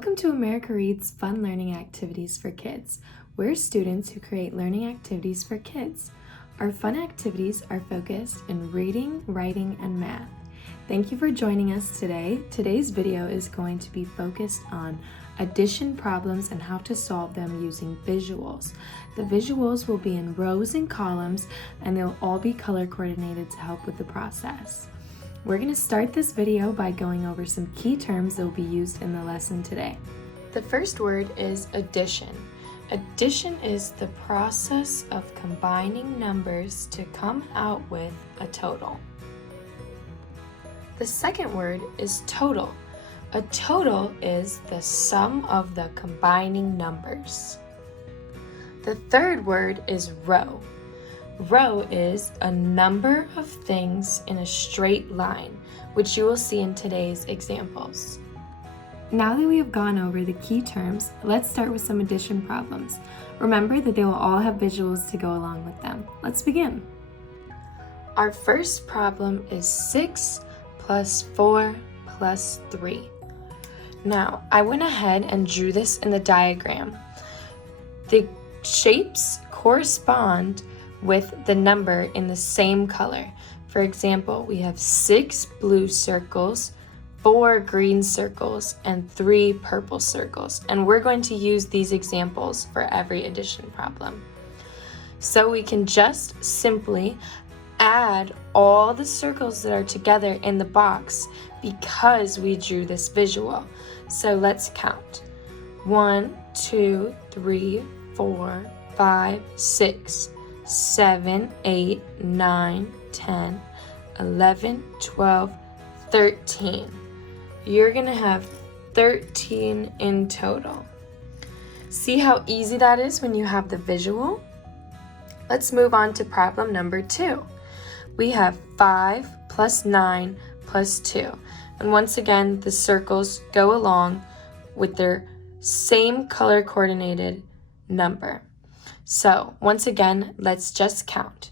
Welcome to America Reads Fun Learning Activities for Kids. We're students who create learning activities for kids. Our fun activities are focused in reading, writing, and math. Thank you for joining us today. Today's video is going to be focused on addition problems and how to solve them using visuals. The visuals will be in rows and columns, and they'll all be color coordinated to help with the process. We're going to start this video by going over some key terms that will be used in the lesson today. The first word is addition. Addition is the process of combining numbers to come out with a total. The second word is total. A total is the sum of the combining numbers. The third word is row. Row is a number of things in a straight line, which you will see in today's examples. Now that we have gone over the key terms, let's start with some addition problems. Remember that they will all have visuals to go along with them. Let's begin. Our first problem is 6 plus 4 plus 3. Now, I went ahead and drew this in the diagram. The shapes correspond with the number in the same color. For example, we have 6 blue circles, 4 green circles, and 3 purple circles. And we're going to use these examples for every addition problem. So we can just simply add all the circles that are together in the box because we drew this visual. So let's count. 1, 2, 3, 4, 5, 6. 7, 8, 9, 10, 11, 12, 13. You're going to have 13 in total. See how easy that is when you have the visual? Let's move on to problem number 2. We have 5 plus 9 plus 2. And once again, the circles go along with their same color coordinated number. So, once again, let's just count.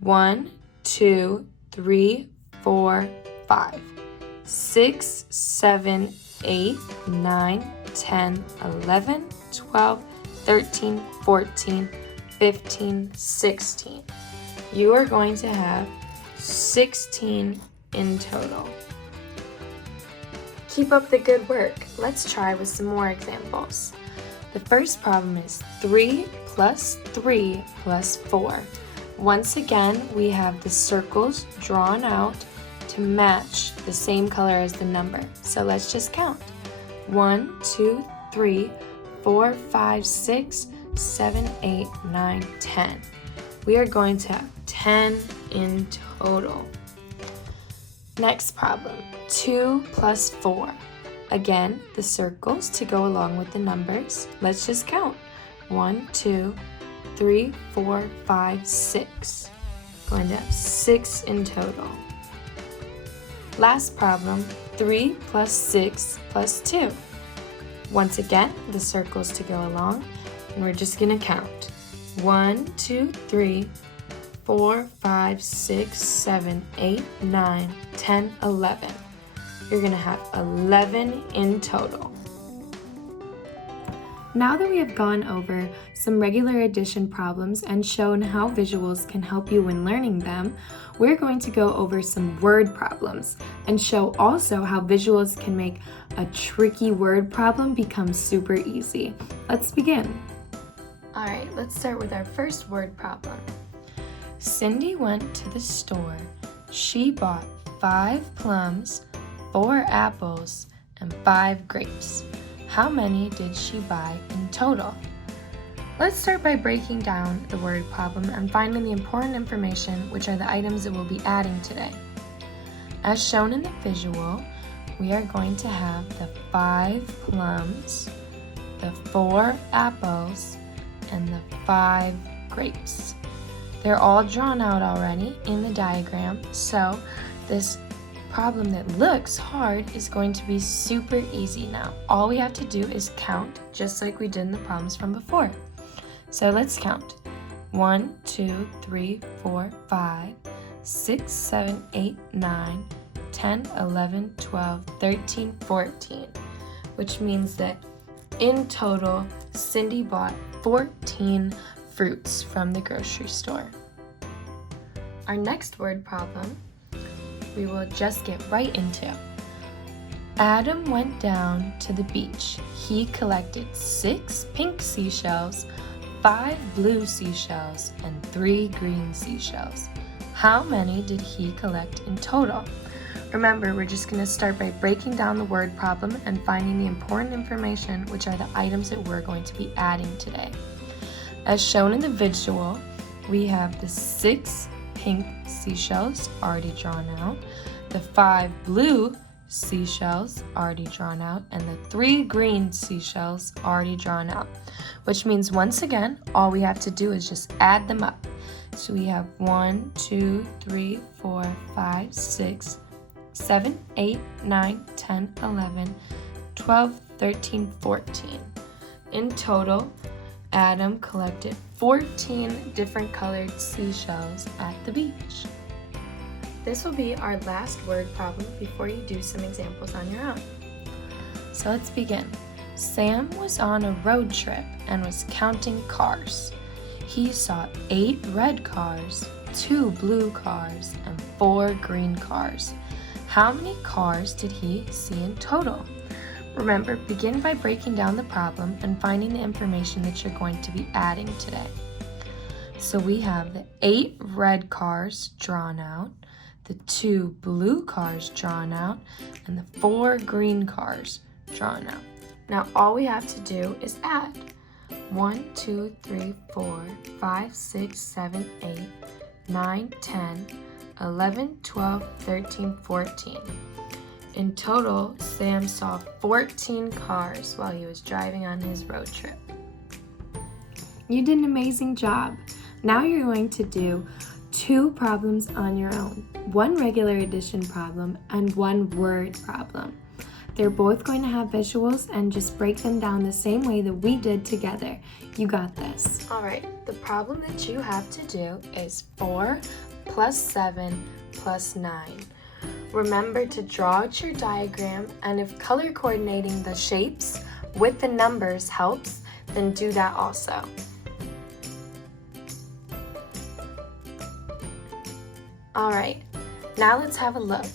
1, 2, 3, 4, 5. 6, 7, 8, 9, 10, 11, 12, 13, 14, 15, 16. You are going to have 16 in total. Keep up the good work. Let's try with some more examples. The first problem is 3 plus 3 plus 4. Once again, we have the circles drawn out to match the same color as the number. So let's just count. 1, 2, 3, 4, 5, 6, 7, 8, 9, 10. We are going to have 10 in total. Next problem, 2 plus 4. Again, the circles to go along with the numbers. Let's just count. 1, 2, 3, 4, 5, 6. Going to have 6 in total. Last problem, 3 plus 6 plus 2. Once again, the circles to go along, and we're just going to count. 1, 2, 3, 4, 5, 6, 7, 8, 9, 10, 11. You're going to have 11 in total. Now that we have gone over some regular addition problems and shown how visuals can help you when learning them, we're going to go over some word problems and show also how visuals can make a tricky word problem become super easy. Let's begin. All right, let's start with our first word problem. Cindy went to the store. She bought 5 plums, 4 apples, and 5 grapes. How many did she buy in total? Let's start by breaking down the word problem and finding the important information, which are the items that we'll be adding today. As shown in the visual, we are going to have the 5 plums, the 4 apples, and the 5 grapes. They're all drawn out already in the diagram, so this problem that looks hard is going to be super easy now. All we have to do is count, just like we did in the problems from before. So let's count. 1, 2, 3, 4, 5, 6, 7, 8, 9, 10, 11, 12, 13, 14. which means that in total, Cindy bought 14 fruits from the grocery store. Our next word problem, we will just get right into. Adam went down to the beach. He collected 6 pink seashells, 5 blue seashells, and 3 green seashells. How many did he collect in total? Remember, we're just going to start by breaking down the word problem and finding the important information, which are the items that we're going to be adding today. As shown in the visual, we have the 6 pink seashells already drawn out, the 5 blue seashells already drawn out, and the 3 green seashells already drawn out, which means once again, all we have to do is just add them up. So we have 1, 2, 3, 4, 5, 6, 7, 8, 9, 10, 11, 12, 13, 14. In total, Adam collected 14 different colored seashells at the beach. This will be our last word problem before you do some examples on your own. So let's begin. Sam was on a road trip and was counting cars. He saw 8 red cars, 2 blue cars, and 4 green cars. How many cars did he see in total? Remember, begin by breaking down the problem and finding the information that you're going to be adding today. So we have the 8 red cars drawn out, the 2 blue cars drawn out, and the 4 green cars drawn out. Now all we have to do is add. 1, 2, 3, 4, 5, 6, 7, 8, 9, 10, 11, 12, 13, 14. In total, Sam saw 14 cars while he was driving on his road trip. You did an amazing job. Now you're going to do 2 problems on your own, 1 regular addition problem and 1 word problem. They're both going to have visuals, and just break them down the same way that we did together. You got this. All right, the problem that you have to do is 4 plus 7 plus 9. Remember to draw out your diagram, and if color coordinating the shapes with the numbers helps, then do that also. All right, now let's have a look.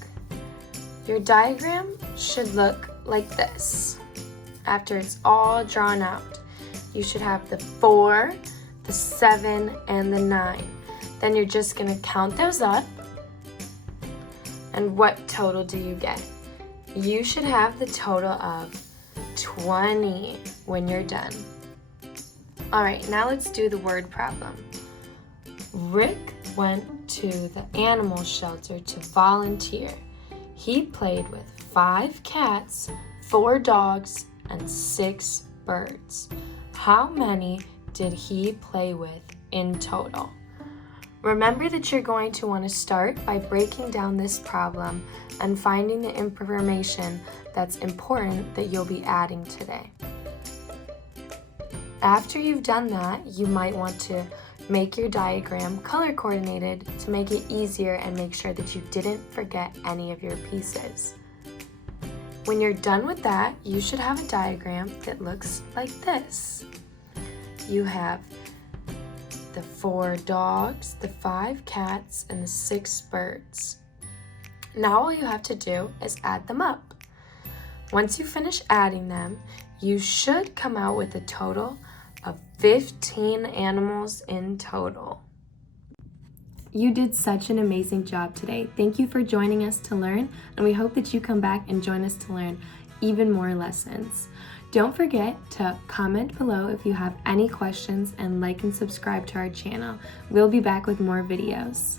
Your diagram should look like this. After it's all drawn out, you should have the 4, the 7, and the 9. Then you're just going to count those up. And what total do you get? You should have the total of 20 when you're done. All right, now let's do the word problem. Rick went to the animal shelter to volunteer. He played with 5 cats, 4 dogs, and 6 birds. How many did he play with in total? Remember that you're going to want to start by breaking down this problem and finding the information that's important that you'll be adding today. After you've done that, you might want to make your diagram color coordinated to make it easier and make sure that you didn't forget any of your pieces. When you're done with that, you should have a diagram that looks like this. You have the 4 dogs, the 5 cats, and the 6 birds. Now all you have to do is add them up. Once you finish adding them, you should come out with a total of 15 animals in total. You did such an amazing job today. Thank you for joining us to learn, and we hope that you come back and join us to learn even more lessons. Don't forget to comment below if you have any questions, and like and subscribe to our channel. We'll be back with more videos.